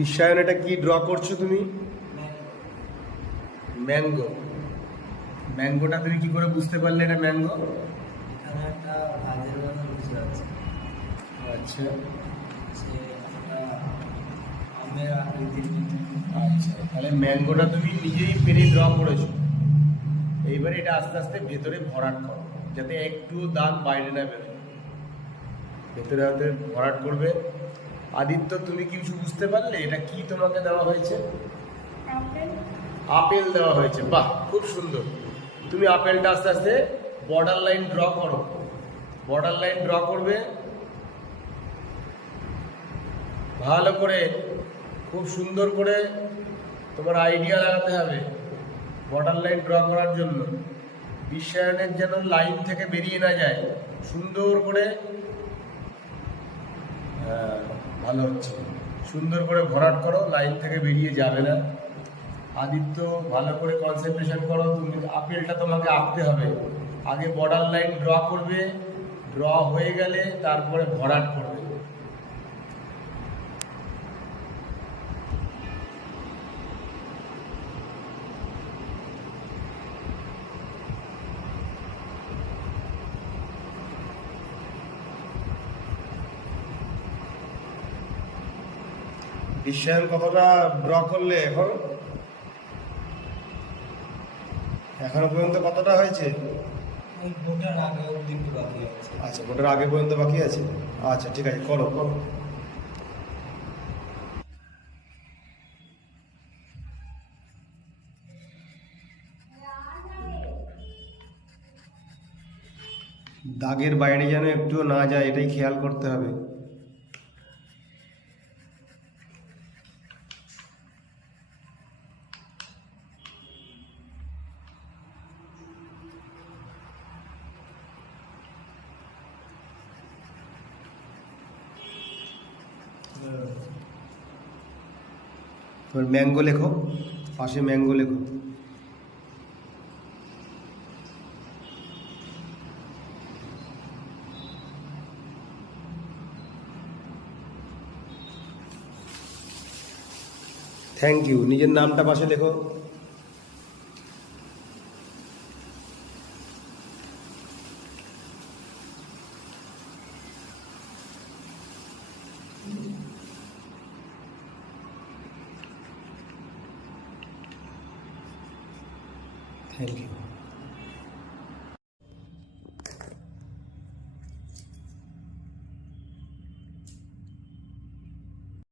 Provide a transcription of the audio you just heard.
বিশ্বায়ন, এটা কি ড্র করছো তুমি? ম্যাঙ্গো। ম্যাঙ্গোটা তুমি কি করে বুঝতে পারলে এটা ম্যাঙ্গো? এখানে একটা ভাজের মতো কিছু আছে, আচ্ছা সে একটা আমের আকৃতির মতো। আচ্ছা, তাহলে ম্যাঙ্গোটা তুমি নিজেই পেরে ড্র করেছো। এইবারে এটা আস্তে আস্তে ভেতরে ভরাট করো, যাতে একটু দাগ বাইরে না বেরোয়। ভেতরে হাতে ভরাট করবে। আদিত্য, তুমি কি কিছু বুঝতে পারলে এটা কি তোমাকে দেওয়া হয়েছে? আপেল দেওয়া হয়েছে। বাহ, খুব সুন্দর। তুমি আপেলটা আস্তে আস্তে বর্ডার লাইন ড্র করো। বর্ডার লাইন ড্র করবে ভালো করে, খুব সুন্দর করে। তোমার আইডিয়া লাগাতে হবে বর্ডার লাইন ড্র করার জন্য। বিশ্বায়নের যেন লাইন থেকে বেরিয়ে না যায়, সুন্দর করে। ভালো হচ্ছে। সুন্দর করে ভরাট করো, লাইন থেকে বেরিয়ে যাবে না। আদিত্য, ভালো করে কনসেন্ট্রেশন করো। তুমি আপেলটা তোমাকে আঁকতে হবে। আগে বর্ডার লাইন ড্র করবে, ড্র হয়ে গেলে তারপরে ভরাট করবে। বিশ্বায়ন কতটা ড্র করলে এখনো পর্যন্ত কতটা হয়েছে? ওই ভোটার আগে অব্দি একটু বাকি আছে। আচ্ছা, ওটার আগে পর্যন্ত বাকি আছে। আচ্ছা ঠিক আছে, করো করো। দাগের বাইরে যেন একটুও না যায়, এটাই খেয়াল করতে হবে। তোমার ম্যাঙ্গো লেখো, পাশে ম্যাঙ্গো লেখো। Thank you. নিজের নামটা পাশে লেখো। Thank you.